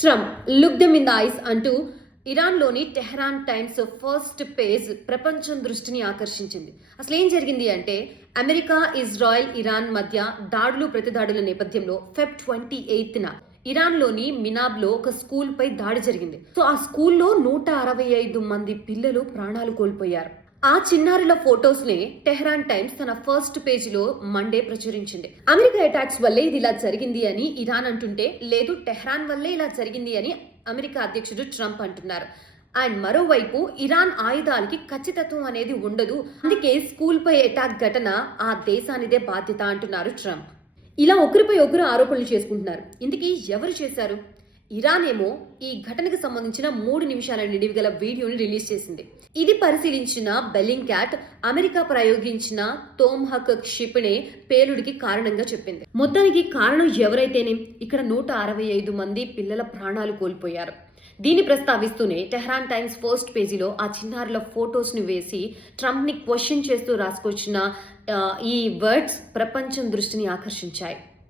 Trump look them in the ice అంటూ ఇరాన్లోని Tehran times first page ప్రపంచం దృష్టిని ఆకర్షించింది. అసలు ఏం జరిగింది అంటే అమెరికా, ఇజ్రాయెల్, ఇరాన్ మధ్య దాడులు ప్రతిదాడుల నేపథ్యంలో ఫెబ్ 28న ఇరాన్లోని మినాబ్లో ఒక స్కూల్ పై దాడి జరిగింది. సో ఆ స్కూల్లో 165 మంది పిల్లలు ప్రాణాలు కోల్పోయారు. ఆ చిన్నారుల ఫోటోస్ ని టెహ్రాన్ టైమ్స్ తన ఫస్ట్ పేజీలో మండే ప్రచురించింది. అమెరికా అటాక్స్ వల్లే ఇది ఇలా జరిగింది అని ఇరాన్ అంటుంటే, లేదు టెహ్రాన్ వల్లే ఇలా జరిగింది అని అమెరికా అధ్యక్షుడు ట్రంప్ అంటున్నారు. అండ్ మరోవైపు ఇరాన్ ఆయుధాలకి ఖచ్చితత్వం అనేది ఉండదు, అందుకే స్కూల్ పై అటాక్ ఘటన ఆ దేశానిదే బాధ్యత అంటున్నారు ట్రంప్. ఇలా ఒకరిపై ఒకరు ఆరోపణలు చేసుకుంటున్నారు. ఇందుకీ ఎవరు చేశారు? ఇరాన్ ఏమో ఈ ఘటనకు సంబంధించిన 3 నిమిషాల నిడివిగల వీడియోని రిలీజ్ చేసింది. ఇది పరిశీలించిన బెల్లింగ్కాట్ అమెరికా ప్రయోగించిన తోమ్హక్ క్షిపణి పేలుడికి కారణంగా చెప్పింది. మొత్తానికి కారణం ఎవరైతేనే ఇక్కడ 165 మంది పిల్లల ప్రాణాలు కోల్పోయారు. దీన్ని ప్రస్తావిస్తూనే టెహ్రాన్ టైమ్స్ ఫస్ట్ పేజీలో ఆ చిన్నారుల ఫొటోస్ ని వేసి ట్రంప్ ని క్వశ్చన్ చేస్తూ రాసుకొచ్చిన ఈ వర్డ్స్ ప్రపంచం దృష్టిని ఆకర్షించాయి.